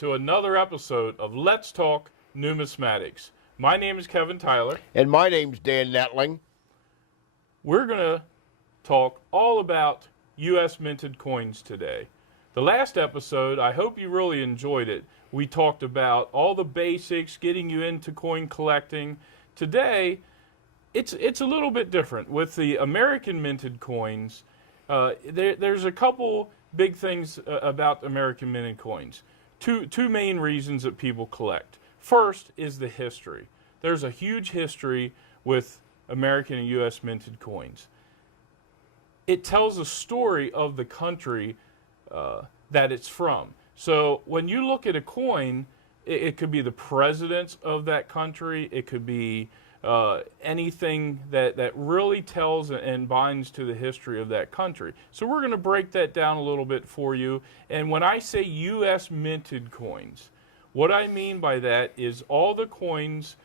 to another episode of Let's Talk Numismatics. My name is Kevin Tyler. And my name's Dan Netling. We're going to talk all about U.S. minted coins today. The last episode, I hope you really enjoyed it. We talked about all the basics, getting you into coin collecting. Today, it's a little bit different. With the American minted coins, there's a couple big things about American minted coins. Two main reasons that people collect. First is the history. There's a huge history with American and U.S. minted coins. It tells a story of the country that it's from. So when you look at a coin, it could be the presidents of that country. It could be anything that really tells and binds to the history of that country. So we're going to break that down a little bit for you. And when I say U.S. minted coins, what I mean by that is all the coins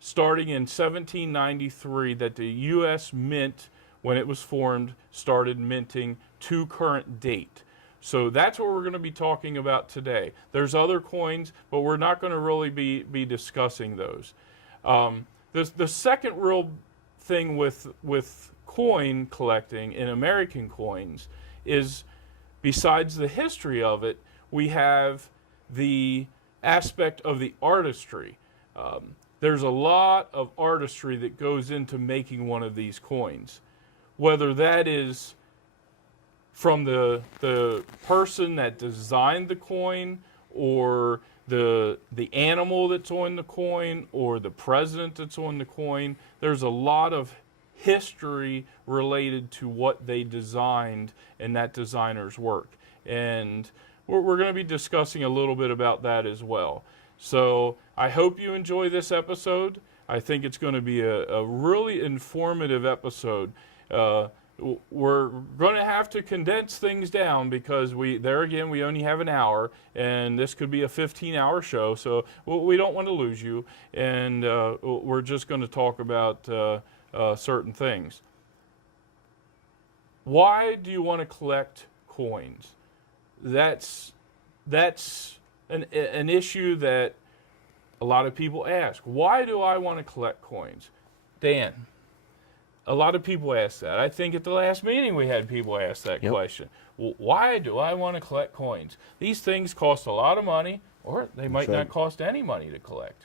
starting in 1793 that the U.S. Mint, when it was formed, started minting to current date. So that's what we're going to be talking about today. There's other coins, but we're not going to really be discussing those. The second real thing with coin collecting in American coins is, besides the history of it, we have the aspect of the artistry. There's a lot of artistry that goes into making one of these coins, whether that is from the person that designed the coin, or the animal that's on the coin, or the president that's on the coin. There's a lot of history related to what they designed and that designer's work. And we're going to be discussing a little bit about that as well. So I hope you enjoy this episode. I think it's going to be a really informative episode. We're going to have to condense things down because we only have an hour, and this could be a 15-hour show, so we don't want to lose you, and we're just going to talk about certain things. Why do you want to collect coins? That's an issue that a lot of people ask. Why do I want to collect coins? Dan, a lot of people ask that. I think at the last meeting we had people ask that question. Well, why do I want to collect coins? These things cost a lot of money, or they might not cost any money to collect.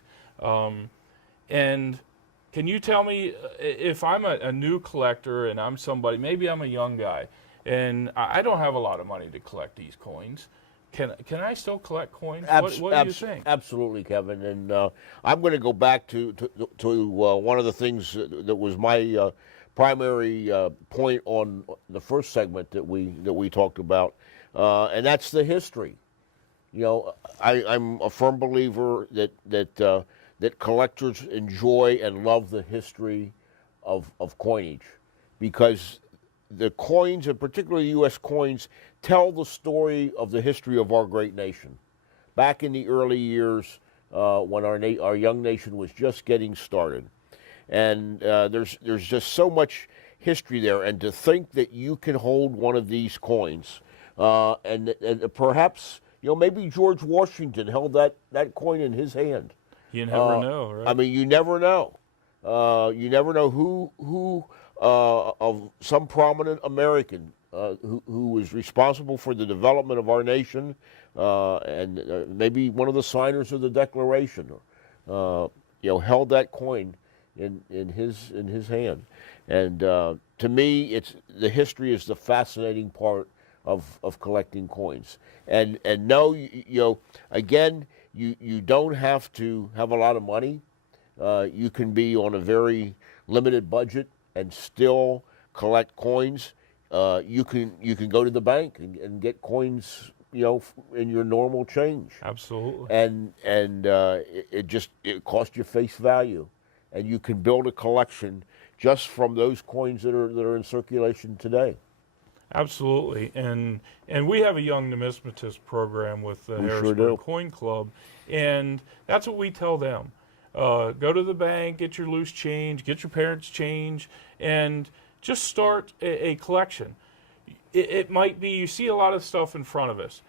And can you tell me, if I'm a new collector and I'm somebody, maybe I'm a young guy, and I don't have a lot of money to collect these coins, can I still collect coins? What do you think? Absolutely, Kevin. And I'm going to go back to one of the things that was my primary point on the first segment that we talked about, and that's the history. You know, I'm a firm believer that collectors enjoy and love the history of coinage, because the coins, and particularly U.S. coins, tell the story of the history of our great nation. Back in the early years, when our young nation was just getting started, and there's just so much history there. And to think that you can hold one of these coins, and perhaps maybe George Washington held that coin in his hand. You never know, right? I mean, you never know. You never know who of some prominent American who was responsible for the development of our nation, and maybe one of the signers of the Declaration, held that coin in his hand. And to me, the history is the fascinating part of collecting coins. And no, again, you don't have to have a lot of money. You can be on a very limited budget and still collect coins. You can go to the bank and get coins, in your normal change. Absolutely. And it costs you face value, and you can build a collection just from those coins that are in circulation today. Absolutely, and we have a young numismatist program with the Harrisburg Coin Club, and that's what we tell them. Go to the bank, get your loose change, get your parents' change, and just start a collection. It might be, you see a lot of stuff in front of us.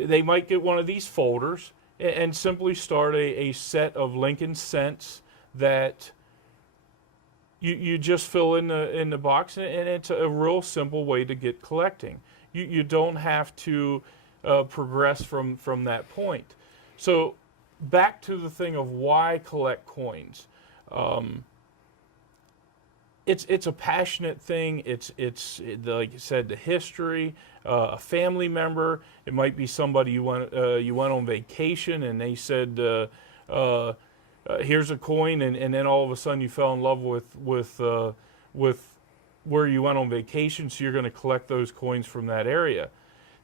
They might get one of these folders, and simply start a set of Lincoln cents that you just fill in the box, and it's a real simple way to get collecting. You don't have to progress from that point. So back to the thing of why collect coins. It's a passionate thing. It's like you said, the history, a family member. It might be somebody you went on vacation and they said, "Here's a coin," and then all of a sudden you fell in love with where you went on vacation. So you're going to collect those coins from that area.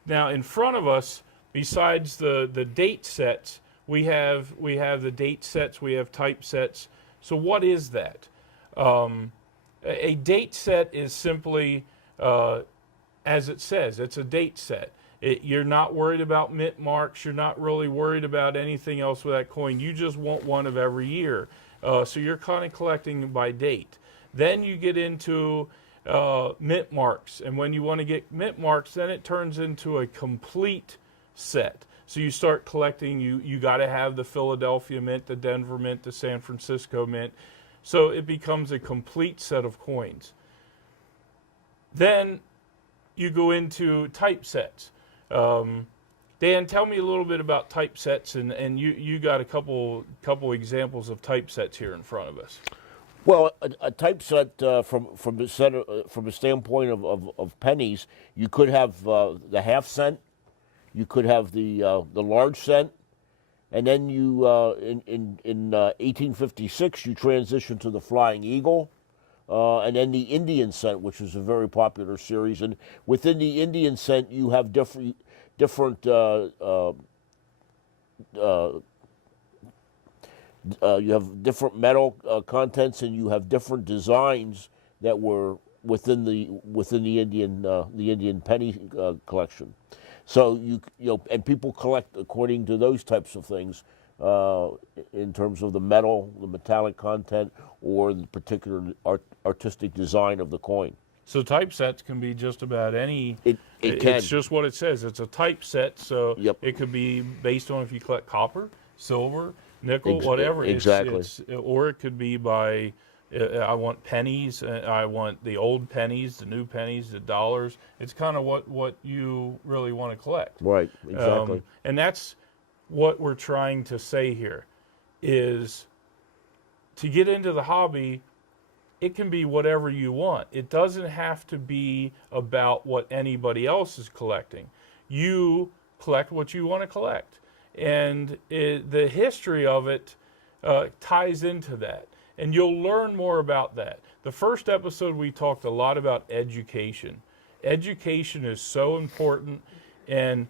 Now in front of us, besides the date sets, we have the date sets. We have type sets. So what is that? A date set is simply, as it says, it's a date set. You're not worried about mint marks. You're not really worried about anything else with that coin. You just want one of every year. So you're kind of collecting by date. Then you get into mint marks. And when you want to get mint marks, then it turns into a complete set. So you start collecting, you got to have the Philadelphia mint, the Denver mint, the San Francisco mint. So it becomes a complete set of coins. Then you go into type sets. Dan, tell me a little bit about type sets, and you got a couple examples of type sets here in front of us. Well, a type set from the standpoint of pennies, you could have the half cent, you could have the large cent, and then you in 1856 you transitioned to the Flying Eagle, and then the Indian cent, which is a very popular series. And within the Indian cent, you have different you have different metal contents, and you have different designs that were within the Indian penny collection. So you know, and people collect according to those types of things in terms of the metal, the metallic content, or the particular artistic design of the coin. So type sets can be just about any. It can. It's just what it says. It's a type set, so Yep. it could be based on if you collect copper, silver, nickel, whatever. Exactly. Or it could be by, I want pennies, I want the old pennies, the new pennies, the dollars. It's kind of what you really want to collect. Right, exactly. And that's what we're trying to say here, is to get into the hobby, it can be whatever you want. It doesn't have to be about what anybody else is collecting. You collect what you want to collect. And the history of it ties into that. And you'll learn more about that. The first episode, we talked a lot about education. Education is so important, and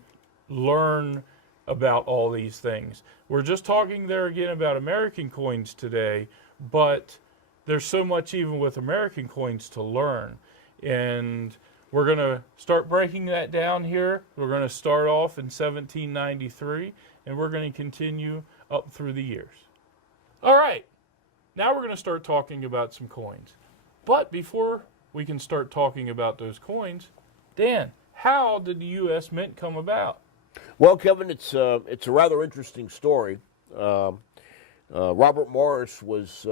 learn about all these things. We're just talking there again about American coins today, but there's so much even with American coins to learn. And we're going to start breaking that down here. We're going to start off in 1793, and we're going to continue up through the years. All right, now we're going to start talking about some coins. But before we can start talking about those coins, Dan, how did the U.S. Mint come about? Well, Kevin, it's a rather interesting story. Robert Morris was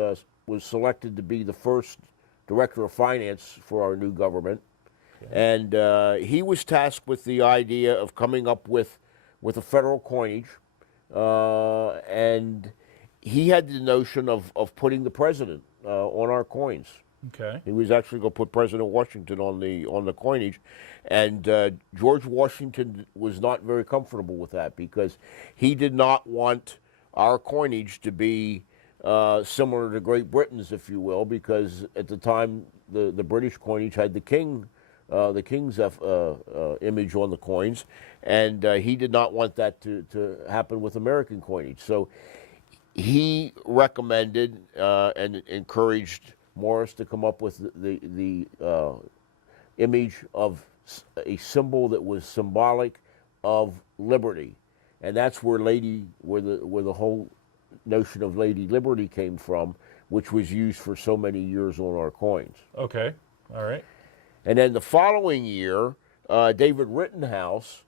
selected to be the first director of finance for our new government, and he was tasked with the idea of coming up with a federal coinage, and he had the notion of putting the president on our coins. Okay. He was actually going to put President Washington on the coinage, and George Washington was not very comfortable with that because he did not want our coinage to be similar to Great Britain's, if you will, because at the time the British coinage had the king's image on the coins, and he did not want that to happen with American coinage. So he recommended and encouraged Morris to come up with the image of a symbol that was symbolic of liberty, and that's where the whole notion of Lady Liberty came from, which was used for so many years on our coins. Okay, all right. And then the following year, David Rittenhouse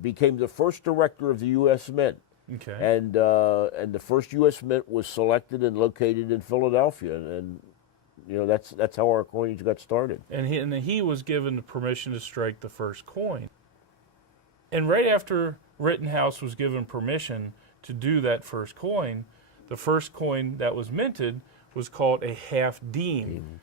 became the first director of the U.S. Mint. Okay. And the first U.S. Mint was selected and located in Philadelphia, and that's how our coinage got started. And he was given the permission to strike the first coin. And right after Rittenhouse was given permission to do that first coin, the first coin that was minted was called a half diem.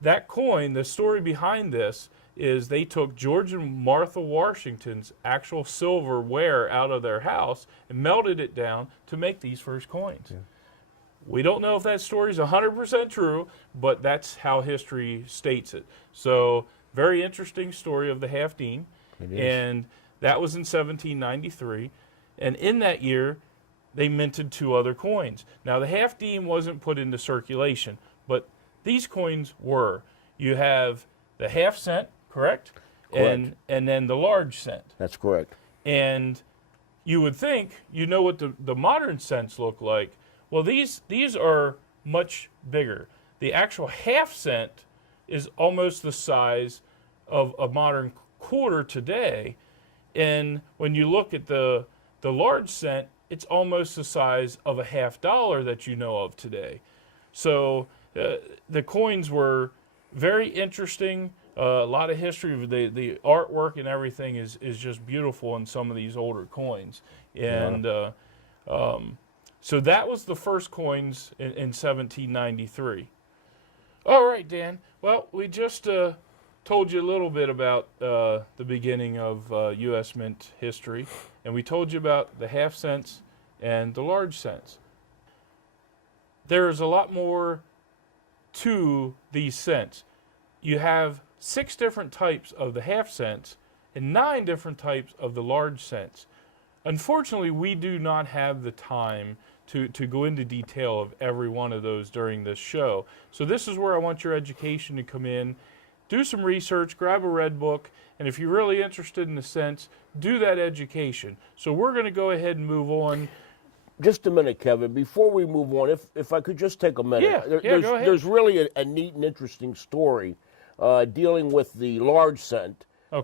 That coin, the story behind this is they took George and Martha Washington's actual silverware out of their house and melted it down to make these first coins. Yeah. We don't know if that story is 100% true, but that's how history states it. So, very interesting story of the half diem. And that was in 1793. And in that year, they minted 2 other coins. Now, the half diem wasn't put into circulation, but these coins were. You have the half cent, correct? Correct. And then the large cent. That's correct. And you would think you know what the modern cents look like. Well, these are much bigger. The actual half cent is almost the size of a modern quarter today. And when you look at the large cent, it's almost the size of a $50 that you know of today. So the coins were very interesting. A lot of history of the artwork and everything is just beautiful in some of these older coins. And so that was the first coins in 1793. All right, Dan. Well, we just told you a little bit about the beginning of U.S. Mint history, and we told you about the half cents and the large cents. There's a lot more to these cents. You have 6 different types of the half cents and 9 different types of the large cents. Unfortunately, we do not have the time to go into detail of every one of those during this show. So this is where I want your education to come in. Do some research, grab a red book, and if you're really interested in the cents, do that education. So we're going to go ahead and move on. Just a minute, Kevin. Before we move on, if I could just take a minute. Go ahead. There's really a neat and interesting story dealing with the large cent from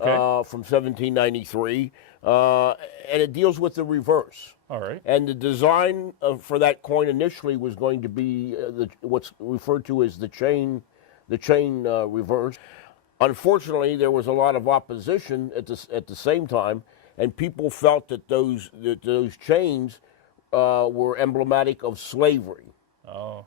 1793, and it deals with the reverse. All right. And the design for that coin initially was going to be what's referred to as the chain reverse. Unfortunately, there was a lot of opposition at the same time, and people felt that those chains were emblematic of slavery.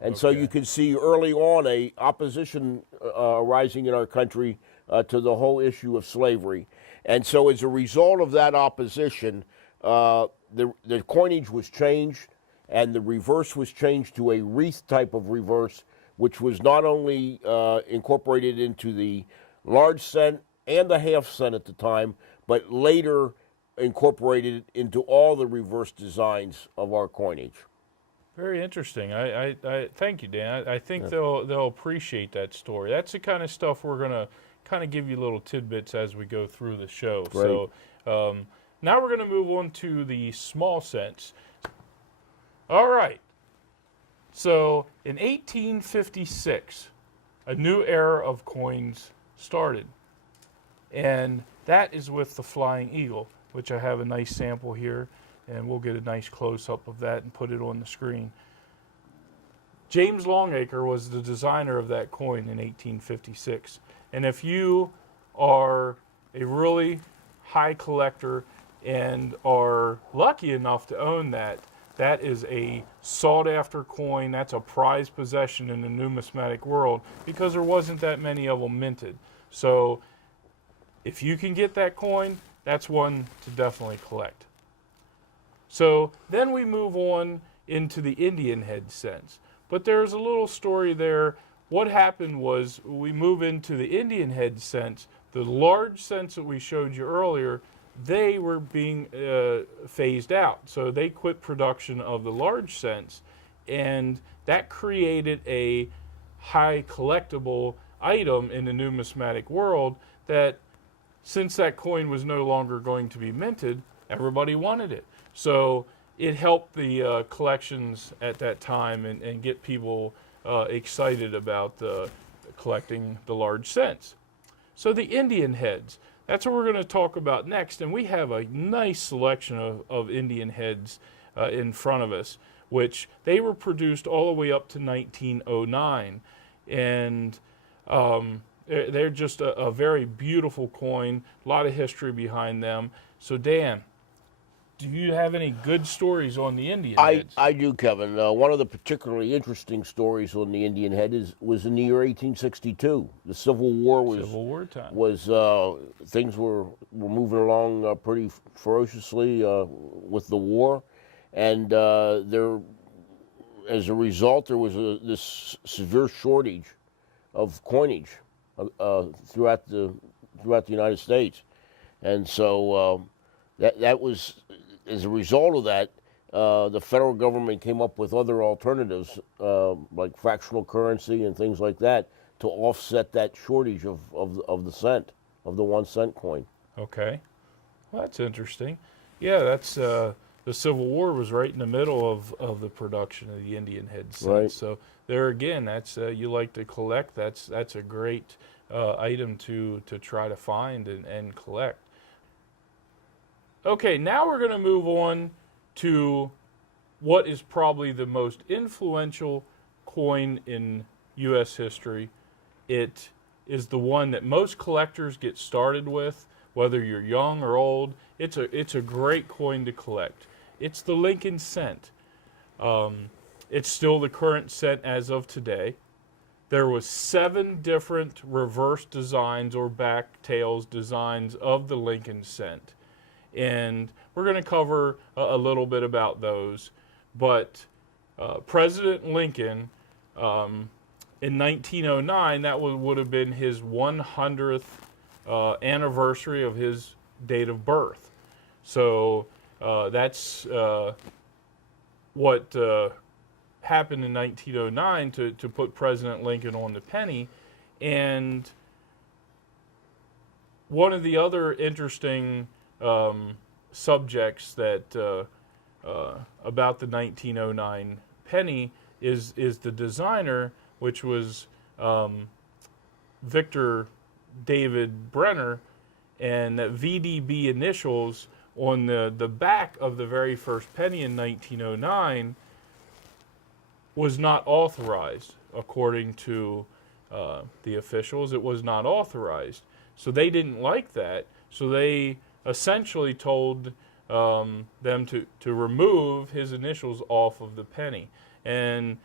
And so you could see early on a opposition arising in our country to the whole issue of slavery. And so as a result of that opposition, the coinage was changed, and the reverse was changed to a wreath type of reverse, which was not only incorporated into the large cent and the half cent at the time, but later incorporated into all the reverse designs of our coinage. Very interesting. I thank you, Dan. I think they'll appreciate that story. That's the kind of stuff we're going to kind of give you little tidbits as we go through the show. Great. So now we're going to move on to the small cents. All right. So in 1856, a new era of coins started. And that is with the Flying Eagle, which I have a nice sample here. And we'll get a nice close-up of that and put it on the screen. James Longacre was the designer of that coin in 1856. And if you are a really high collector and are lucky enough to own that, that is a sought-after coin. That's a prized possession in the numismatic world because there wasn't that many of them minted. So if you can get that coin, that's one to definitely collect. So then we move on into the Indian head cents. But there's a little story there. What happened was we move into the Indian head cents. The large cents that we showed you earlier, they were being phased out. So they quit production of the large cents, and that created a high collectible item in the numismatic world that, since that coin was no longer going to be minted, everybody wanted it. So it helped the collections at that time and get people excited about collecting the large cents. So the Indian heads, that's what we're going to talk about next. And we have a nice selection of Indian heads in front of us, which they were produced all the way up to 1909. And they're just a very beautiful coin, a lot of history behind them. So, Dan, do you have any good stories on the Indian heads? I do, Kevin. One of the particularly interesting stories on the Indian head was in the year 1862. The Civil War time. Things were moving along pretty ferociously with the war, and as a result, there was this severe shortage of coinage throughout the United States, and so that was. As a result of that, the federal government came up with other alternatives, like fractional currency and things like that, to offset that shortage of the 1 cent coin. Okay, well, that's interesting. Yeah, that's the Civil War was right in the middle of the production of the Indian head cent. Right. So there again, that's you like to collect. That's a great item to try to find and collect. Okay, now we're going to move on to what is probably the most influential coin in U.S. history. It is the one that most collectors get started with, whether you're young or old. It's a great coin to collect. It's the Lincoln cent. It's still the current cent as of today. There was 7 different reverse designs or back tails designs of the Lincoln cent. And we're going to cover a little bit about those. But President Lincoln, in 1909, that would have been his 100th anniversary of his date of birth. So that's what happened in 1909 to put President Lincoln on the penny. And one of the other interesting subjects that about the 1909 penny is the designer, which was Victor David Brenner, and that VDB initials on the back of the very first penny in 1909 was not authorized according to the officials. It was not authorized, so they didn't like that. So they essentially told them to remove his initials off of the penny. And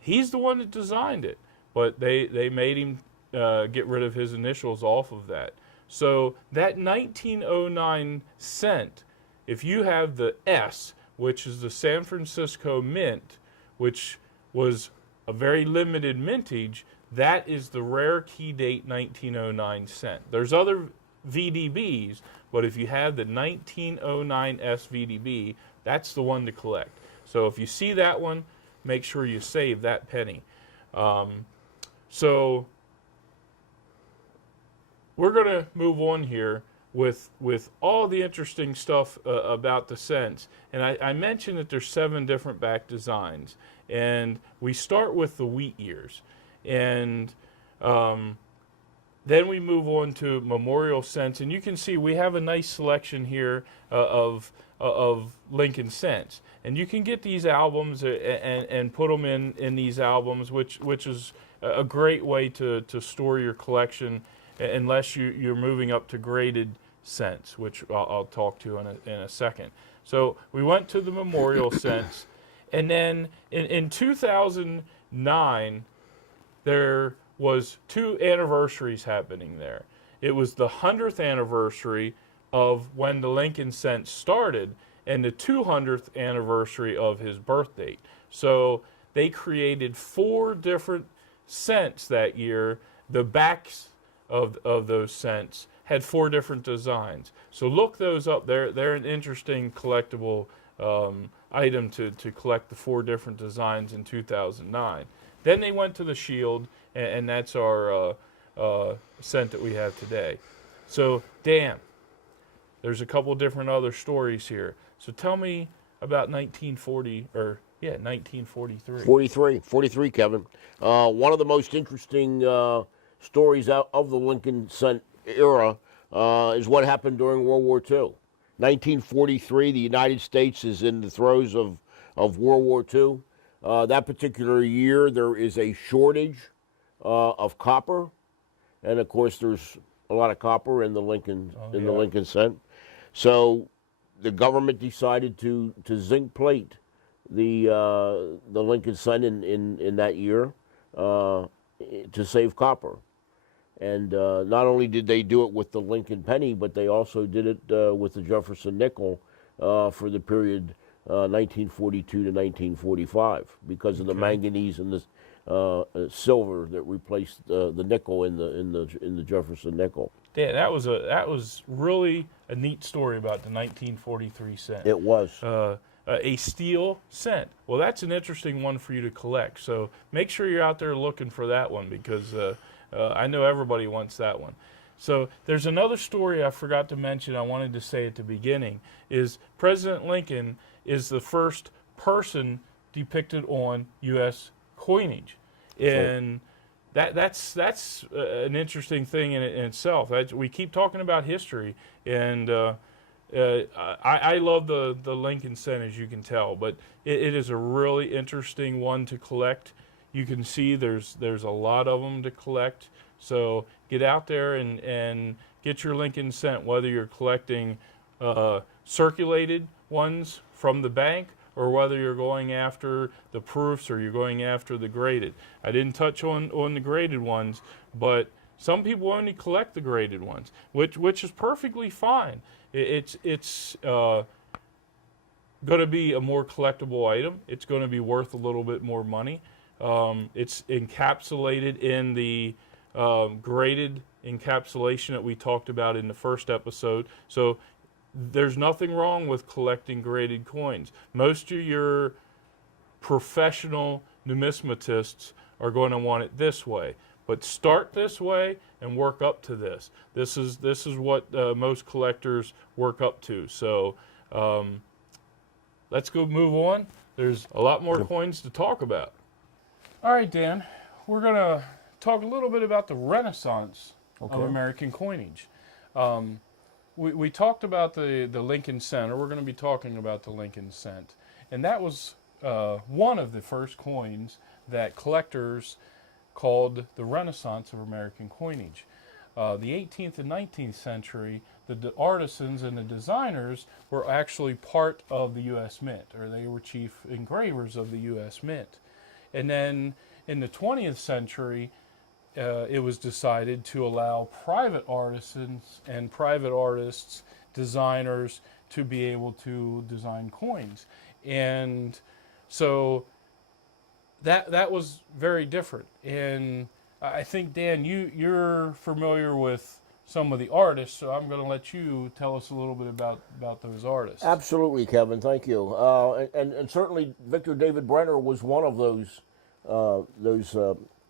he's the one that designed it, but they made him get rid of his initials off of that. So that 1909 cent, if you have the S, which is the San Francisco Mint, which was a very limited mintage, that is the rare key date 1909 cent. There's other VDBs, but if you have the 1909 SVDB, that's the one to collect. So if you see that one, make sure you save that penny. So we're going to move on here with all the interesting stuff about the cents. And I mentioned that there's 7 different back designs. And we start with the wheat years. And then we move on to memorial cents, and you can see we have a nice selection here of Lincoln cents. And you can get these albums and put them in these albums, which is a great way to store your collection, unless you're moving up to graded cents, which I'll talk to in a second. So we went to the memorial cents, and then in 2009 there was 2 anniversaries happening there. It was the 100th anniversary of when the Lincoln cent started and the 200th anniversary of his birth date. So they created 4 different cents that year. The backs of those cents had 4 different designs. So look those up. They're an interesting collectible item to collect the 4 different designs in 2009. Then they went to the shield, and that's our cent that we have today. So, Dan, there's a couple different other stories here. So tell me about 1943. 43, Kevin. One of the most interesting stories out of the Lincoln cent era is what happened during World War II. 1943, the United States is in the throes of World War II. That particular year, there is a shortage of copper, and of course, there's a lot of copper in the Lincoln the Lincoln cent. So, the government decided to zinc plate the Lincoln cent in that year to save copper. And not only did they do it with the Lincoln penny, but they also did it with the Jefferson nickel for the period 1942 to 1945 because of the manganese and the silver that replaced the nickel in the Jefferson nickel. Yeah, that was really a neat story about the 1943 cent. It was. A steel cent. Well, that's an interesting one for you to collect. So make sure you're out there looking for that one because I know everybody wants that one. So there's another story I forgot to mention I wanted to say at the beginning is President Lincoln is the first person depicted on U.S. coinage. And that's an interesting thing in itself. We keep talking about history, and I love the Lincoln cent, as you can tell, but it is a really interesting one to collect. You can see there's a lot of them to collect. So get out there and get your Lincoln cent, whether you're collecting circulated ones from the bank or whether you're going after the proofs or you're going after the graded. I didn't touch on the graded ones, but some people only collect the graded ones, which is perfectly fine. It's going to be a more collectible item. It's going to be worth a little bit more money. It's encapsulated in the graded encapsulation that we talked about in the first episode. So there's nothing wrong with collecting graded coins. Most of your professional numismatists are going to want it this way. But start this way and work up to this. This is what most collectors work up to. So let's go move on. There's a lot more coins to talk about. All right, Dan, we're going to talk a little bit about the Renaissance of American coinage. We talked about the Lincoln cent, or we're going to be talking about the Lincoln cent. And that was one of the first coins that collectors called the Renaissance of American coinage. The 18th and 19th century, the artisans and the designers were actually part of the U.S. Mint, or they were chief engravers of the U.S. Mint. And then in the 20th century, it was decided to allow private artisans and private artists, designers, to be able to design coins. And so that was very different. And I think, Dan, you're familiar with some of the artists, so I'm going to let you tell us a little bit about those artists. Absolutely, Kevin. Thank you. And certainly Victor David Brenner was one of those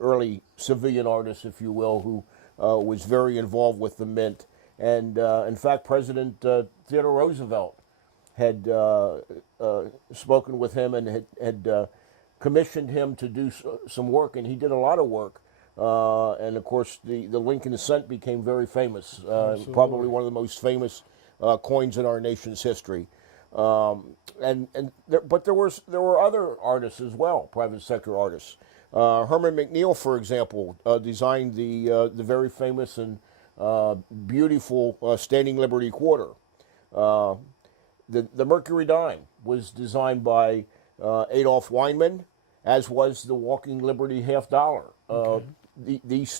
early civilian artists, if you will, who was very involved with the mint. And in fact, President Theodore Roosevelt had spoken with him and had commissioned him to do some work, and he did a lot of work. And of course, the Lincoln cent became very famous, probably one of the most famous coins in our nation's history. But there were other artists as well, private sector artists. Herman McNeil, for example, designed the very famous and beautiful Standing Liberty Quarter. The Mercury Dime was designed by Adolph Weinman, as was the Walking Liberty half dollar. Those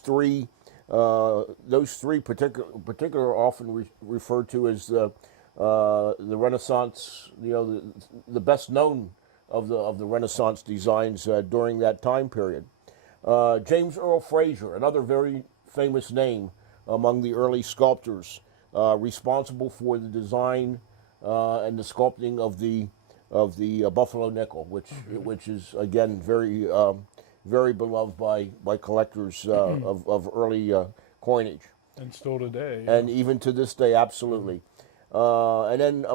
three particular often referred to as the Renaissance, the best known of the Renaissance designs during that time period. James Earl Fraser, another very famous name among the early sculptors, responsible for the design and the sculpting of the Buffalo nickel, which is again very beloved by collectors of early coinage. And still today. And even to this day, absolutely. And then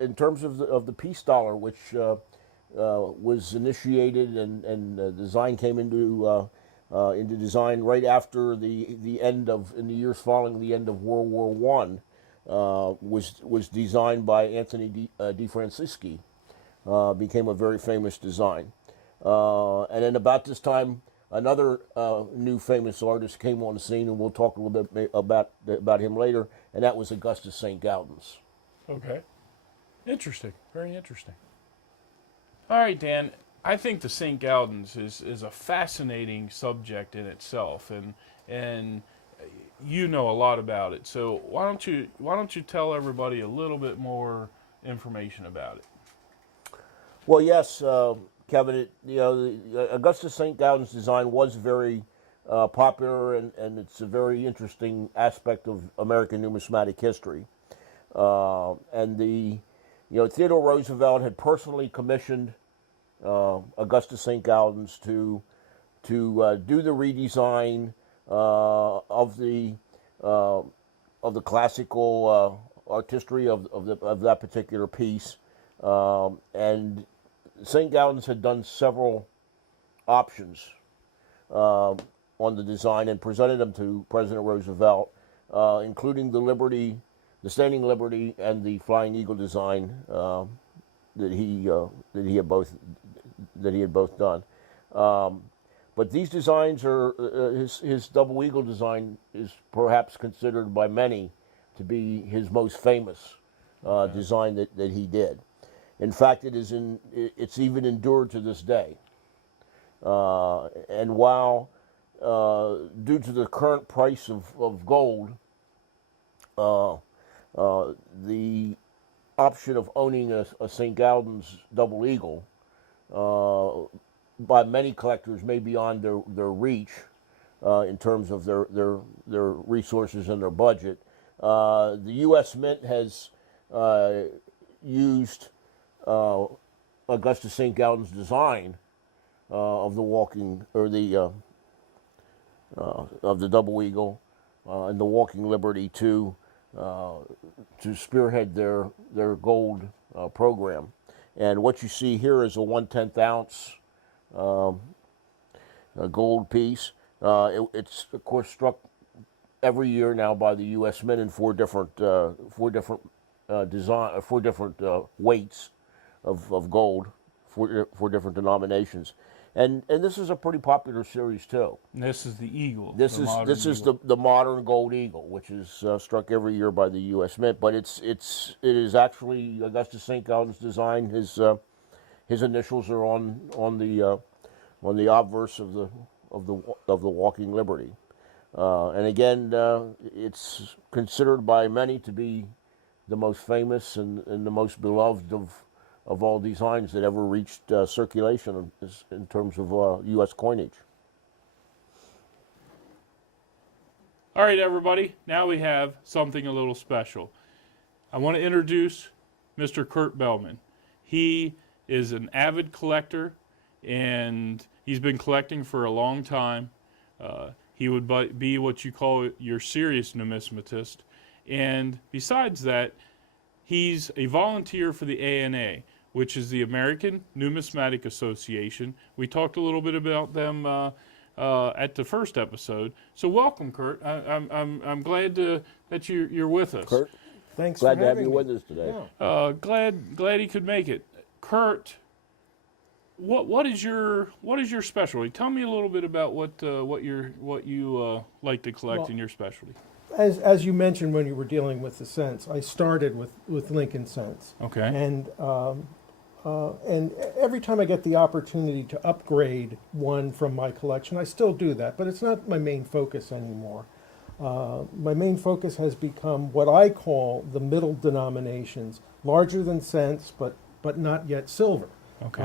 in terms of the peace dollar, which was initiated and design came into design right after in the years following the end of World War was designed by Anthony Di Francisci. Became a very famous design. And then about this time, another new famous artist came on the scene, and we'll talk a little bit about him later, and that was Augustus St. Gaudens. Okay. Interesting. Very interesting. All right, Dan. I think the St. Gaudens is a fascinating subject in itself, and you know a lot about it. So why don't you tell everybody a little bit more information about it? Well, yes, Kevin. The Augustus St. Gaudens design was very popular, and it's a very interesting aspect of American numismatic history. And Theodore Roosevelt had personally commissioned Augustus St. Gaudens to do the redesign of the classical artistry of that particular piece, and St. Gaudens had done several options on the design and presented them to President Roosevelt, including the Standing Liberty, and the Flying Eagle design that he had both done. But these designs are his Double Eagle design is perhaps considered by many to be his most famous design that he did. In fact, it's even endured to this day. And while due to the current price of gold, the option of owning a St. Gaudens Double Eagle by many collectors may be beyond their reach in terms of their resources and their budget. The U.S. Mint has used Augustus St. Gaudens' design of the walking of the Double Eagle and the Walking Liberty to spearhead their gold program. And what you see here is a 1/10 ounce gold piece. It's of course struck every year now by the U.S. Mint in four different weights of gold, four different denominations, and this is a pretty popular series too. And this is the Eagle. This is the modern gold eagle, which is struck every year by the U.S. Mint, but it is actually Augustus St. Gaudens' design. His initials are on the obverse of the Walking Liberty, and again, it's considered by many to be the most famous and the most beloved of all designs that ever reached circulation in terms of U.S. coinage. All right, everybody. Now we have something a little special. I want to introduce Mr. Kurt Bellman. He is an avid collector, and he's been collecting for a long time. He would be what you call your serious numismatist. And besides that, he's a volunteer for the ANA, which is the American Numismatic Association. We talked a little bit about them at the first episode. So welcome, Kurt. I'm glad that you're with us. Kurt, thanks. Glad for to have having you me. with us today. Yeah. Glad he could make it. Kurt, what is your specialty? Tell me a little bit about what you like to collect in your specialty. As you mentioned when you were dealing with the cents, I started with Lincoln cents. Okay. And every time I get the opportunity to upgrade one from my collection, I still do that, but it's not my main focus anymore. My main focus has become what I call the middle denominations, larger than cents, but not yet silver. Okay.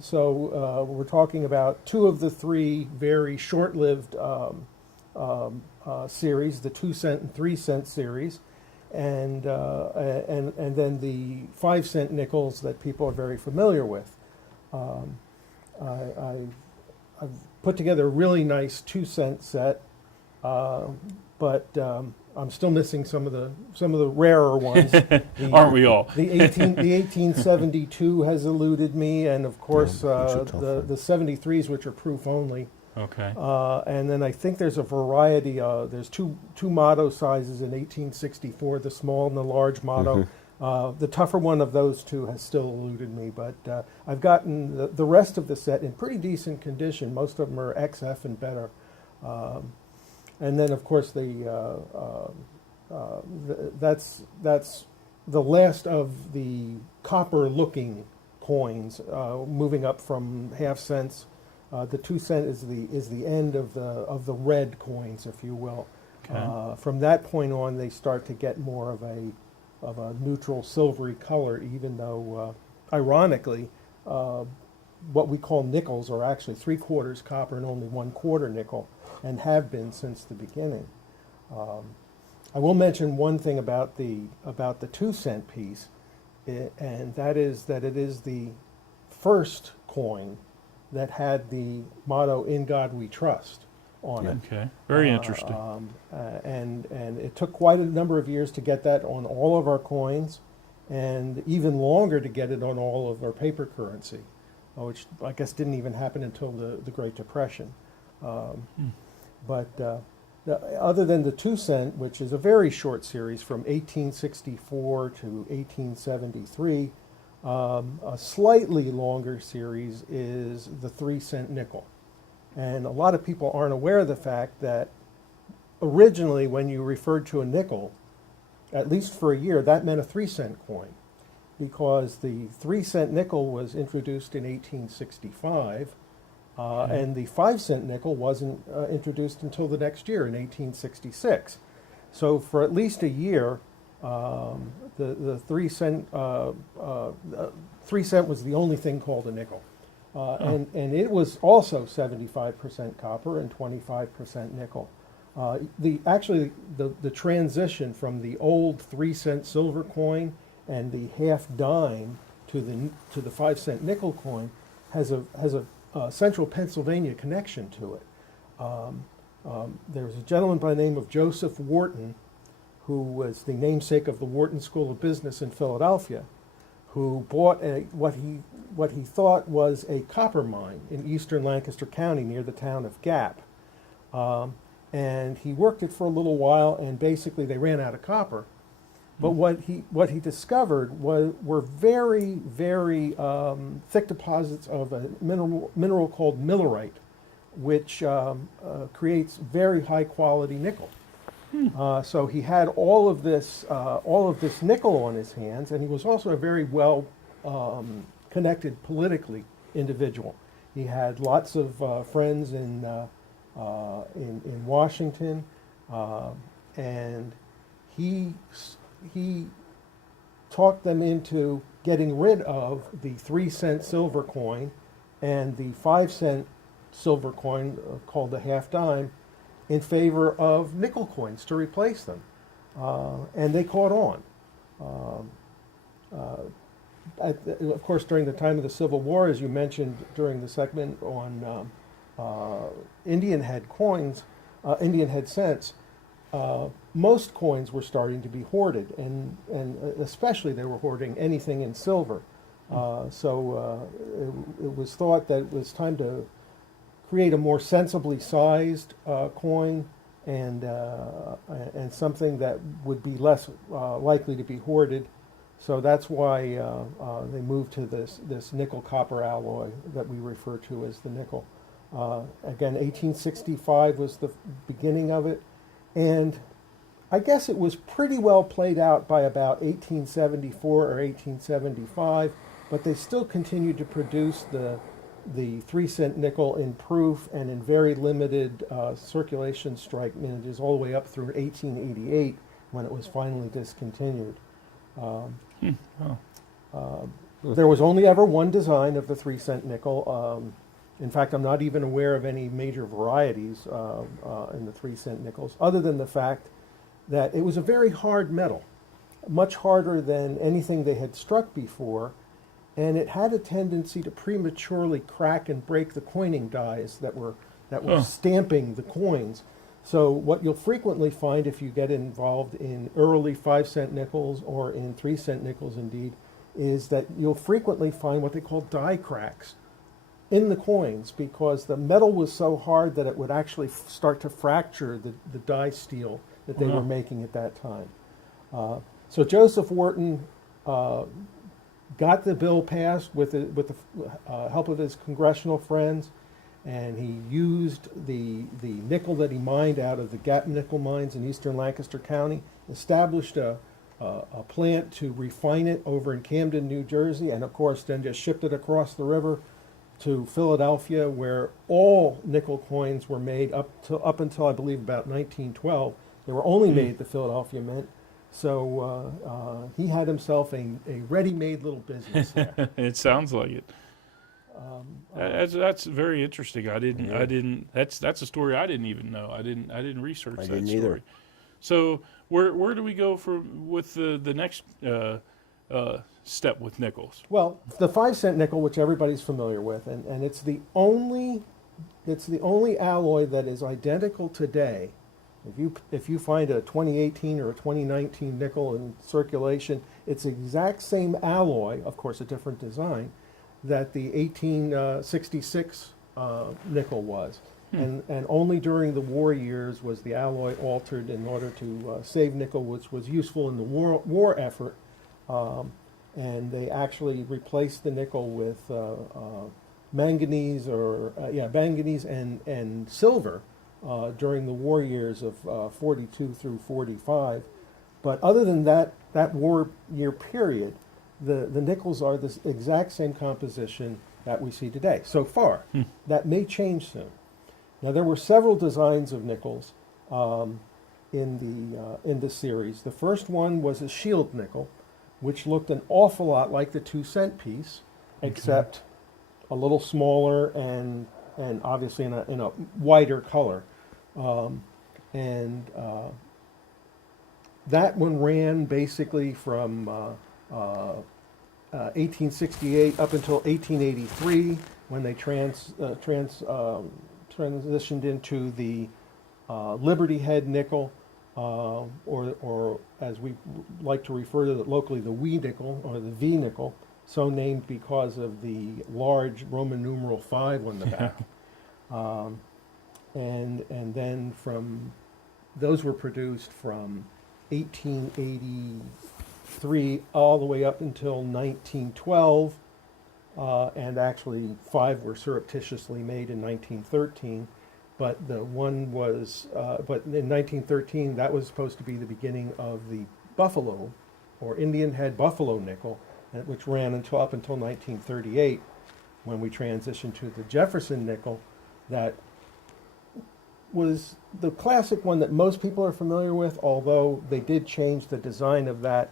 So we're talking about two of the three very short-lived series, the 2 cent and 3 cent series, and then the 5 cent nickels that people are very familiar with. I've put together a really nice 2 cent set, but I'm still missing some of the rarer ones. Aren't we all? The 1872 has eluded me, and of course the 73s, which are proof only, Okay. And then I think there's a variety. There's two motto sizes in 1864, the small and the large motto. The tougher one of those two has still eluded me, but I've gotten the rest of the set in pretty decent condition. Most of them are XF and better. And then, of course, that's the last of the copper-looking coins, moving up from half cents. The 2 cent is the end of the red coins, if you will. Okay. From that point on, they start to get more of a neutral silvery color, even though, ironically, what we call nickels are actually 3/4 copper and only 1/4 nickel, and have been since the beginning. I will mention one thing about the 2 cent piece, and that is that it is the first coin that had the motto "In God We Trust" on it. Okay. Very interesting. And it took quite a number of years to get that on all of our coins, and even longer to get it on all of our paper currency, which I guess didn't even happen until the Great Depression. But other than the 2 cent, which is a very short series from 1864 to 1873, a slightly longer series is the 3 cent nickel. And a lot of people aren't aware of the fact that originally when you referred to a nickel, at least for a year, that meant a 3 cent coin, because the 3 cent nickel was introduced in 1865, and the 5 cent nickel wasn't introduced until the next year in 1866. So for at least a year, the 3 cent 3 cent was the only thing called a nickel. And it was also 75% copper and 25% nickel. The transition from the old 3 cent silver coin and the half dime to the 5 cent nickel coin has a central Pennsylvania connection to it. There was a gentleman by the name of Joseph Wharton, who was the namesake of the Wharton School of Business in Philadelphia, who bought what he thought was a copper mine in eastern Lancaster County near the town of Gap. And he worked it for a little while, and basically they ran out of copper. But what he discovered were very, very thick deposits of a mineral called millerite, which creates very high quality nickel. So he had all of this nickel on his hands, and he was also a very well connected politically individual. He had lots of friends in Washington, and he talked them into getting rid of the 3 cent silver coin and the 5 cent silver coin called the half dime, in favor of nickel coins to replace them. And they caught on. Of course, during the time of the Civil War, as you mentioned during the segment on Indian head coins, Indian head cents, most coins were starting to be hoarded, and especially they were hoarding anything in silver. So it was thought that it was time to create a more sensibly sized coin, and something that would be less likely to be hoarded. So that's why they moved to this nickel copper alloy that we refer to as the nickel. Again, 1865 was the beginning of it, and I guess it was pretty well played out by about 1874 or 1875, but they still continued to produce the 3 cent nickel in proof and in very limited circulation strike mintages all the way up through 1888, when it was finally discontinued. There was only ever one design of the 3 cent nickel. In fact, I'm not even aware of any major varieties in the 3 cent nickels, other than the fact that it was a very hard metal, much harder than anything they had struck before, and it had a tendency to prematurely crack and break the coining dies that were stamping the coins. So what you'll frequently find if you get involved in early 5 cent nickels, or in 3 cent nickels indeed, is that you'll frequently find what they call die cracks in the coins because the metal was so hard that it would actually start to fracture the die steel that they were making at that time. So Joseph Wharton got the bill passed with the help of his congressional friends, and he used the nickel that he mined out of the Gap nickel mines in eastern Lancaster County, established a plant to refine it over in Camden, New Jersey, and of course then just shipped it across the river to Philadelphia, where all nickel coins were made up until I believe about 1912. They were only made at the Philadelphia Mint. So he had himself a ready-made little business there. It sounds like it. That's very interesting. I didn't. That's a story I didn't even know. I didn't research that story. Either. So where do we go with the next step with nickels? Well, the 5-cent nickel, which everybody's familiar with, and it's the only alloy that is identical today. If you find a 2018 or a 2019 nickel in circulation, it's the exact same alloy, of course a different design, that the 1866 nickel was. And only during the war years was the alloy altered in order to save nickel, which was useful in the war effort. And they actually replaced the nickel with manganese and silver during the war years of 42 through 45. But other than that war year period, the nickels are the exact same composition that we see today so far. That may change soon. Now there were several designs of nickels in the series. The first one was a shield nickel, which looked an awful lot like the 2-cent piece, except a little smaller and obviously in a whiter color. That one ran basically from 1868 up until 1883, when they transitioned into the Liberty Head nickel, or as we like to refer to it locally, the Wee nickel or the V nickel, so named because of the large Roman numeral 5 on the back. And then from those were produced from 1883 all the way up until 1912, and actually 5 were surreptitiously made in 1913. But the one was, but in 1913, that was supposed to be the beginning of the Buffalo, or Indian Head Buffalo nickel, which ran up until 1938, when we transitioned to the Jefferson nickel, that was the classic one that most people are familiar with, although they did change the design of that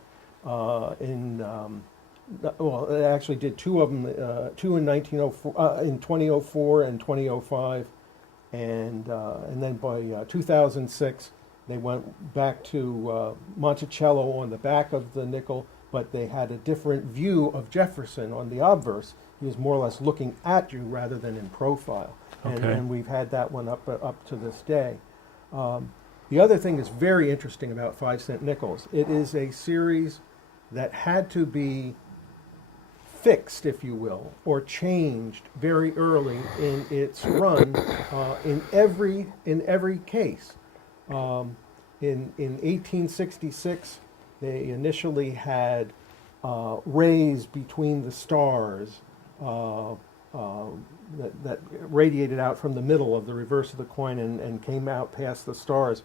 they actually did 2 of them, 2 in 1904, in 2004 and 2005. And then by 2006, they went back to Monticello on the back of the nickel, but they had a different view of Jefferson on the obverse. He was more or less looking at you rather than in profile. Okay. And we've had that one up to this day. The other thing that's very interesting about 5-cent nickels, it is a series that had to be fixed, if you will, or changed very early in its run in every case. In 1866, they initially had rays between the stars that radiated out from the middle of the reverse of the coin and came out past the stars.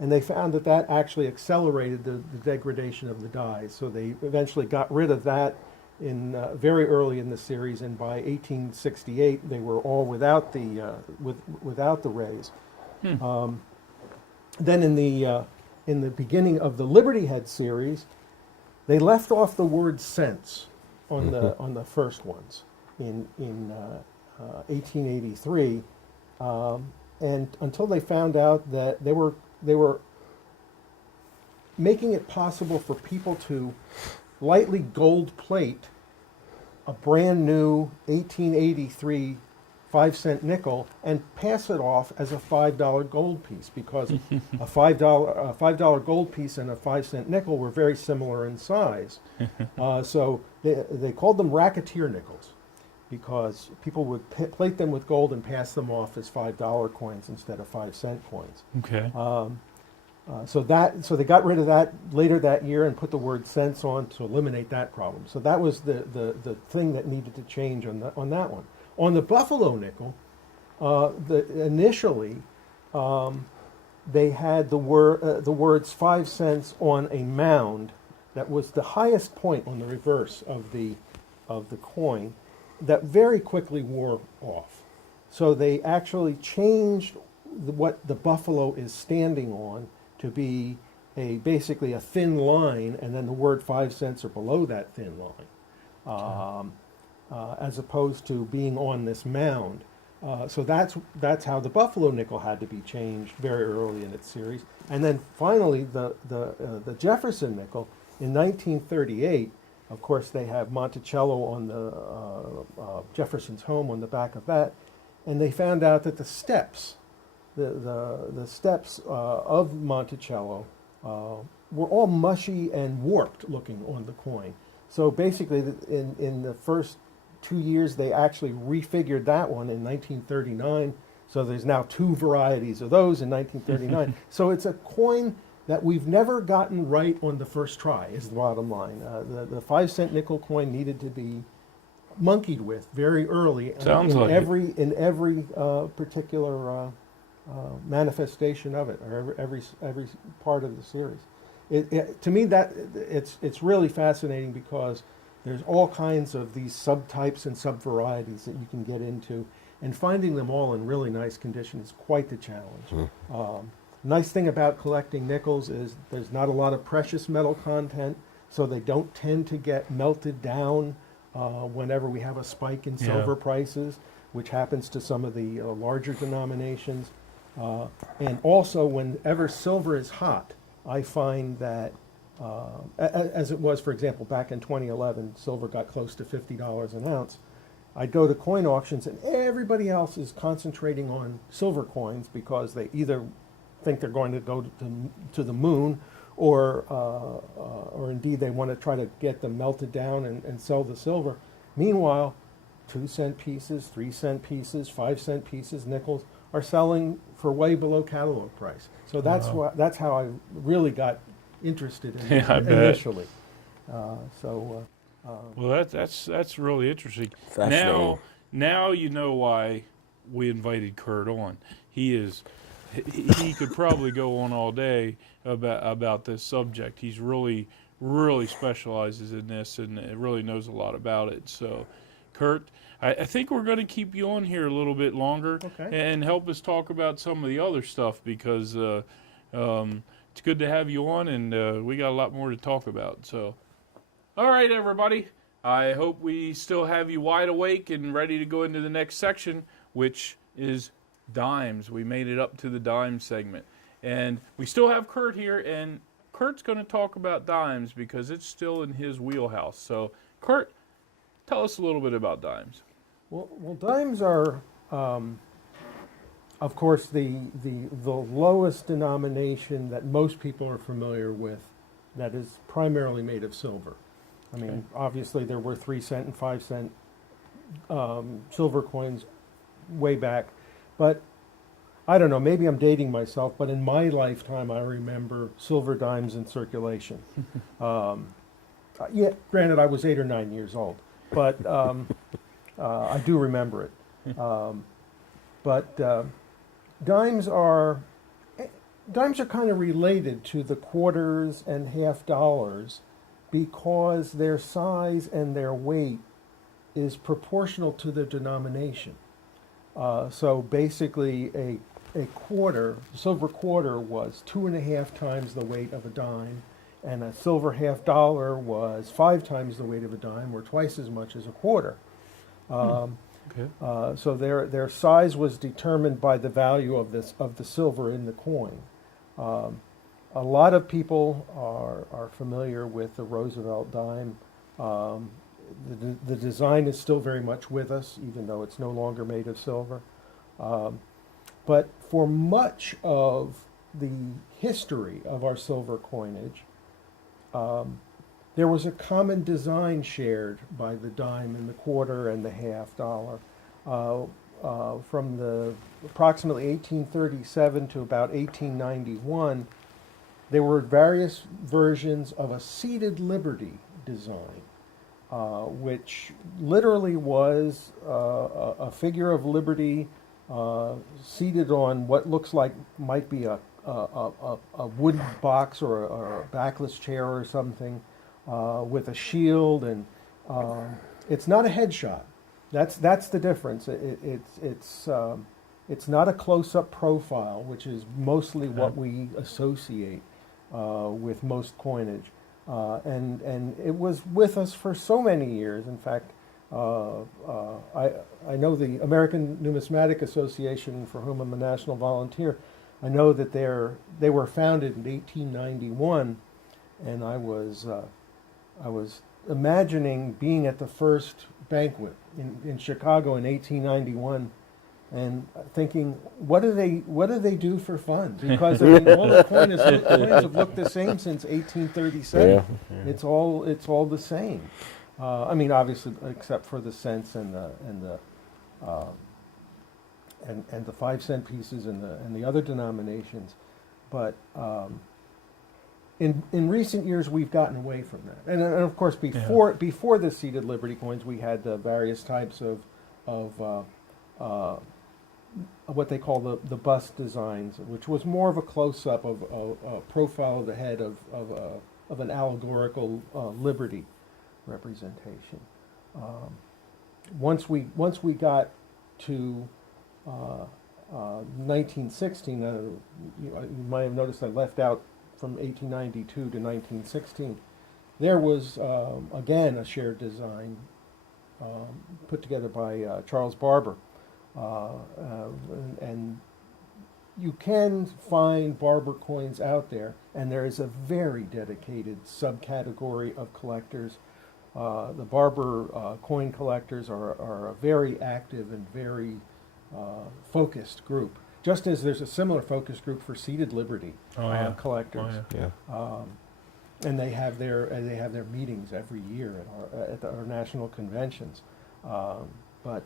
And they found that actually accelerated the degradation of the dies. So they eventually got rid of that in very early in the series, and by 1868 they were all without the rays. Then in the beginning of the Liberty Head series, they left off the word cents on the first ones in 1883, and until they found out that they were making it possible for people to lightly gold plate a brand new 1883 5-cent nickel and pass it off as a $5 gold piece, because a $5 gold piece and a 5-cent nickel were very similar in size. So they called them racketeer nickels, because people would plate them with gold and pass them off as $5 coins instead of 5-cent coins. Okay. So they got rid of that later that year and put the word cents on to eliminate that problem. So that was the thing that needed to change on that one. On the Buffalo nickel, initially they had the words 5 cents on a mound that was the highest point on the reverse of the coin, that very quickly wore off. So they actually changed what the buffalo is standing on to be basically a thin line, and then the word 5 cents are below that thin line, as opposed to being on this mound. So that's how the Buffalo nickel had to be changed very early in its series. And then finally, the Jefferson nickel in 1938. Of course, they have Monticello on the Jefferson's home on the back of that, and they found out that the steps, the steps of Monticello were all mushy and warped looking on the coin. So basically, in the first 2 years, they actually refigured that one in 1939. So there's now 2 varieties of those in 1939. So it's a coin that we've never gotten right on the first try, is the bottom line. The 5-cent nickel coin needed to be monkeyed with very early in every particular manifestation of it, or every part of the series. To me, that it's really fascinating, because there's all kinds of these subtypes and subvarieties that you can get into, and finding them all in really nice condition is quite the challenge. Nice thing about collecting nickels is there's not a lot of precious metal content, so they don't tend to get melted down whenever we have a spike in silver prices, which happens to some of the larger denominations. And also, whenever silver is hot, I find that, as it was, for example, back in 2011, silver got close to $50 an ounce. I'd go to coin auctions, and everybody else is concentrating on silver coins because they either think they're going to go to the moon, or indeed they want to try to get them melted down and sell the silver. Meanwhile, 2-cent pieces, 3-cent pieces, 5-cent pieces, nickels are selling for way below catalog price. So that's how I really got interested in it initially. Well, that's really interesting. Fascinating. Now you know why we invited Kurt on. He could probably go on all day about this subject. He's really specializes in this and really knows a lot about it. So, Kurt, I think we're going to keep you on here a little bit longer and help us talk about some of the other stuff, because it's good to have you on, and we got a lot more to talk about. So, all right, everybody. I hope we still have you wide awake and ready to go into the next section, which is dimes. We made it up to the dime segment, and we still have Kurt here, and Kurt's going to talk about dimes because it's still in his wheelhouse. So, Kurt, tell us a little bit about dimes. Well, dimes are, of course, the lowest denomination that most people are familiar with, that is primarily made of silver. I mean, obviously there were 3-cent and 5-cent silver coins way back, but I don't know, maybe I'm dating myself, but in my lifetime I remember silver dimes in circulation. Yeah, granted, I was 8 or 9 years old, but I do remember it. But dimes are kind of related to the quarters and half dollars, because their size and their weight is proportional to their denomination. So basically, a quarter, silver quarter, was 2.5 times the weight of a dime, and a silver half dollar was 5 times the weight of a dime, or twice as much as a quarter. So their size was determined by the value of the silver in the coin. A lot of people are familiar with the Roosevelt dime. The design is still very much with us, even though it's no longer made of silver. But for much of the history of our silver coinage, there was a common design shared by the dime and the quarter and the half dollar. From the approximately 1837 to about 1891, there were various versions of a seated liberty design, which literally was a figure of liberty seated on what looks like might be a wooden box or a backless chair or something, with a shield, and it's not a headshot. That's the difference. It's not a close-up profile, which is mostly what we associate with most coinage, and it was with us for so many years. In fact, I know the American Numismatic Association, for whom I'm a national volunteer. I know that they were founded in 1891, and I was imagining being at the first banquet in Chicago in 1891, and thinking, what do they do for fun? Because I mean, all the coins have looked the same since 1837. Yeah. It's all the same. I mean, obviously, except for the cents and the 5-cent pieces and the other denominations, but in recent years we've gotten away from that. And of course, before the seated Liberty coins, we had the various types of what they call the bust designs, which was more of a close-up of a profile of the head of an allegorical liberty representation. Once we got to 1916, you might have noticed I left out from 1892 to 1916. There was again a shared design put together by Charles Barber, and you can find Barber coins out there, and there is a very dedicated subcategory of collectors. The Barber coin collectors are a very active and very focused group, just as there's a similar focus group for seated Liberty collectors. And they have their meetings every year at our national conventions. But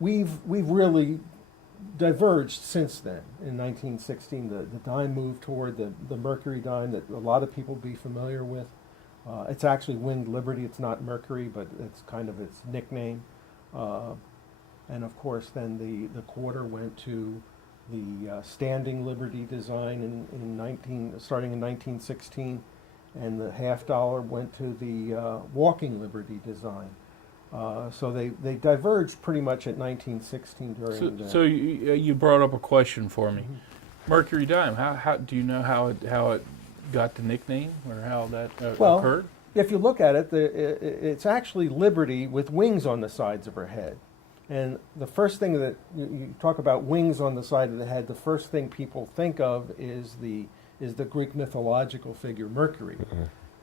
we've really diverged since then. In 1916, the dime moved toward the Mercury dime that a lot of people be familiar with. It's actually Winged Liberty. It's not Mercury, but it's kind of its nickname. And of course, then the quarter went to the Standing Liberty design starting in 1916, and the half dollar went to the Walking Liberty design. So they diverged pretty much at 1916 during the... So you brought up a question for me. Mm-hmm. Mercury dime. How do you know how it got the nickname, or how that occurred? If you look at it, it's actually Liberty with wings on the sides of her head. And the first thing that you talk about wings on the side of the head, the first thing people think of is the Greek mythological figure Mercury,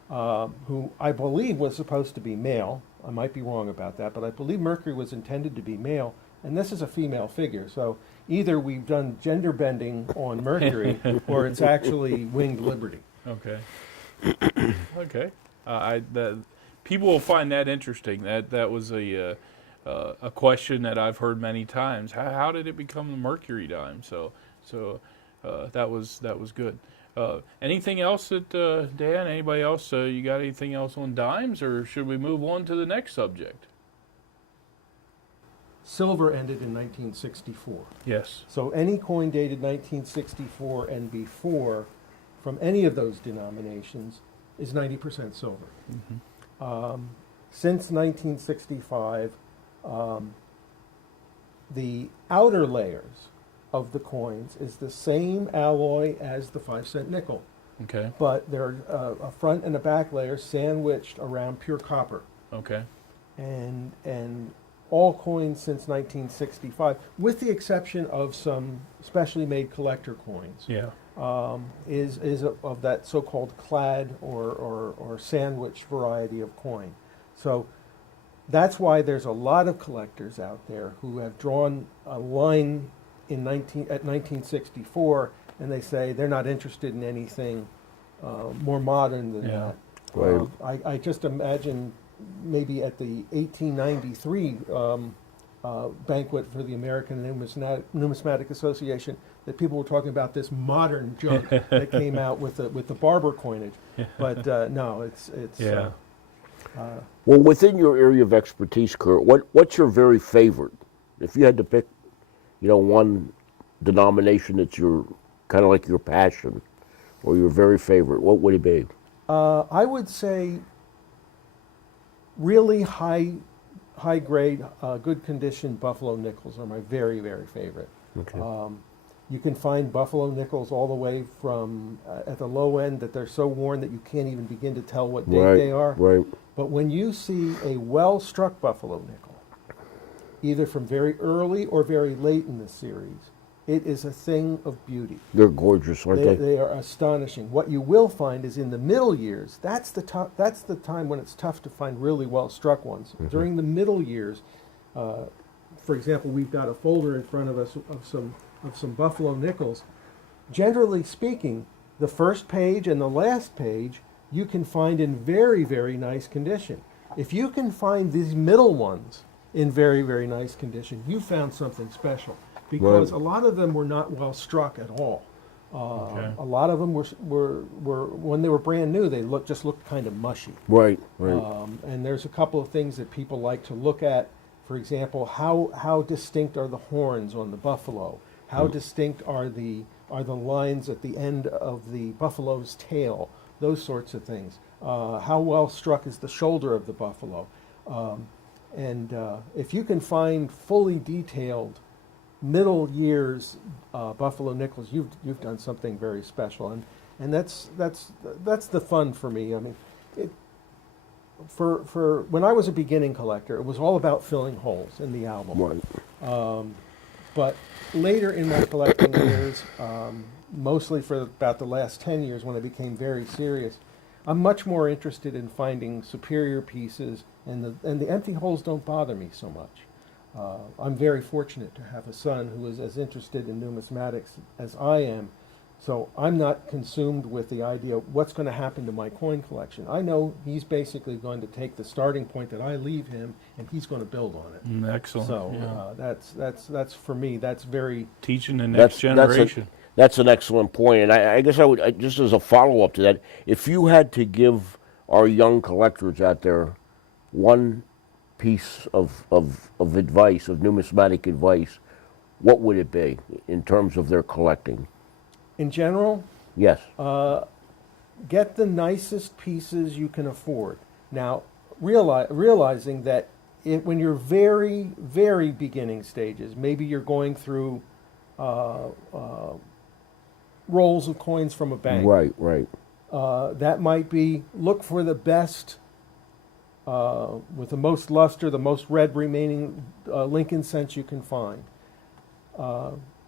who I believe was supposed to be male. I might be wrong about that, but I believe Mercury was intended to be male, and this is a female figure. So either we've done gender bending on Mercury, or it's actually Winged Liberty. Okay. Okay. People will find that interesting. That was a question that I've heard many times. How did it become the Mercury dime? So that was good. Anything else that Dan? Anybody else? You got anything else on dimes, or should we move on to the next subject? Silver ended in 1964. Yes. So any coin dated 1964 and before, from any of those denominations, is 90% silver. Mm-hmm. Since 1965, the outer layers of the coins is the same alloy as the 5-cent nickel. Okay. But they're a front and a back layer sandwiched around pure copper. Okay. And all coins since 1965, with the exception of some specially made collector coins. Yeah. Is of that so-called clad or sandwich variety of coin. So that's why there's a lot of collectors out there who have drawn a line at 1964, and they say they're not interested in anything more modern than Yeah. that. Right. I just imagine maybe at the 1893 banquet for the American Numismatic Association that people were talking about this modern junk that came out with the barber coinage. But no, it's Yeah. Well, within your area of expertise, Kurt, what's your very favorite? If you had to pick, one denomination that's your kind of like your passion or your very favorite, what would it be? I would say really high grade, good condition buffalo nickels are my very, very favorite. Okay. You can find buffalo nickels all the way from at the low end that they're so worn that you can't even begin to tell what date they are. Right. But when you see a well-struck buffalo nickel, either from very early or very late in the series, it is a thing of beauty. They're gorgeous, aren't they? They are astonishing. What you will find is in the middle years, that's the time when it's tough to find really well-struck ones. Mm-hmm. During the middle years, for example, we've got a folder in front of us of some buffalo nickels. Generally speaking, the first page and the last page you can find in very, very nice condition. If you can find these middle ones in very, very nice condition, you found something special. Because Right. a lot of them were not well struck at all. Okay. A lot of them were when they were brand new, they just looked kind of mushy. Right. And there's a couple of things that people like to look at. For example, how distinct are the horns on the buffalo? How distinct are the lines at the end of the buffalo's tail? Those sorts of things. How well struck is the shoulder of the buffalo? And if you can find fully detailed middle years buffalo nickels, you've done something very special, and that's the fun for me. I mean, for when I was a beginning collector, it was all about filling holes in the album. Right. But later in my collecting years, mostly for about the last 10 years when I became very serious, I'm much more interested in finding superior pieces, and the empty holes don't bother me so much. I'm very fortunate to have a son who is as interested in numismatics as I am, so I'm not consumed with the idea of what's going to happen to my coin collection. I know he's basically going to take the starting point that I leave him, and he's going to build on it. Excellent. So yeah. that's for me. That's very Teaching the next generation. That's an excellent point, and I guess I would just as a follow up to that, if you had to give our young collectors out there one piece of advice, of numismatic advice, what would it be in terms of their collecting? in general. Yes. Get the nicest pieces you can afford. Now, realizing that when you're very, very beginning stages, maybe you're going through rolls of coins from a bank. Right. That might be, look for the best, with the most luster, the most red remaining Lincoln cents you can find.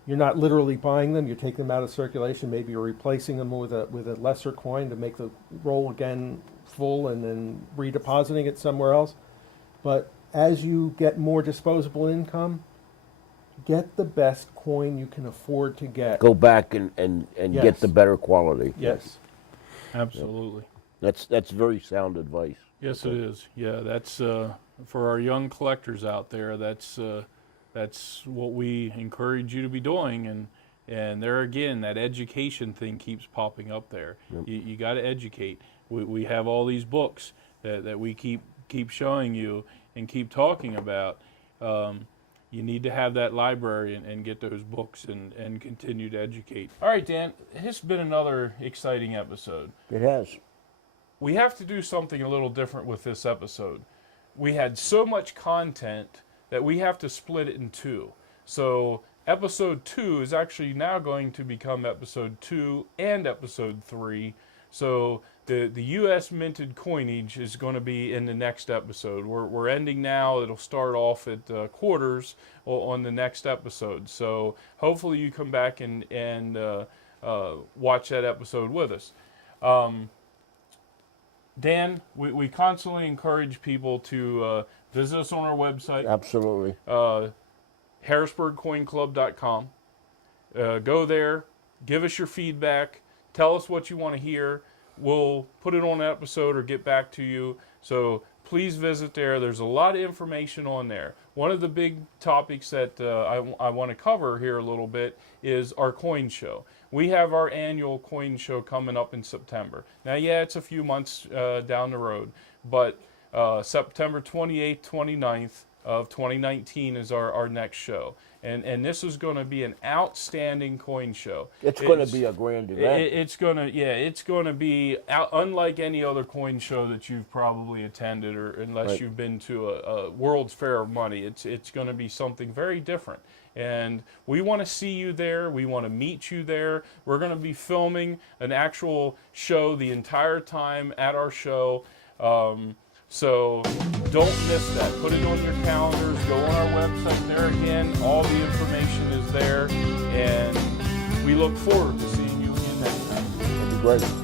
You're not literally buying them, you're taking them out of circulation, maybe you're replacing them with a lesser coin to make the roll again full and then redepositing it somewhere else. But as you get more disposable income, get the best coin you can afford to get. Go back and Yes. get the better quality. Yes. Absolutely. That's very sound advice. Yes, it is. Yeah, that's for our young collectors out there. That's what we encourage you to be doing, and there again, that education thing keeps popping up there. Yep. You got to educate. We have all these books that we keep showing you and keep talking about. You need to have that library and get those books and continue to educate. All right, Dan, it's been another exciting episode. It has. We have to do something a little different with this episode. We had so much content that we have to split it in two. So episode 2 is actually now going to become episode 2 and episode 3. So the U.S. minted coinage is going to be in the next episode. We're ending now. It'll start off at quarters on the next episode. So hopefully you come back and watch that episode with us. Dan, we constantly encourage people to visit us on our website. Absolutely. HarrisburgCoinClub.com. Go there, give us your feedback, tell us what you want to hear. we'll put it on an episode or get back to you. So please visit there. There's a lot of information on there. One of the big topics that I want to cover here a little bit is our coin show. We have our annual coin show coming up in September. Now, yeah, it's a few months down the road, but September 28th, 29th of 2019 is our next show. And this is going to be an outstanding coin show. It's going to be a grand event. It's going to be unlike any other coin show that you've probably attended, or unless you've been to a World's Fair of Money. It's going to be something very different. And we want to see you there. We want to meet you there. We're going to be filming an actual show the entire time at our show. So don't miss that. Put it on your calendars. Go on our website. There again, all the information is there. And we look forward to seeing you again next time. That'd be great.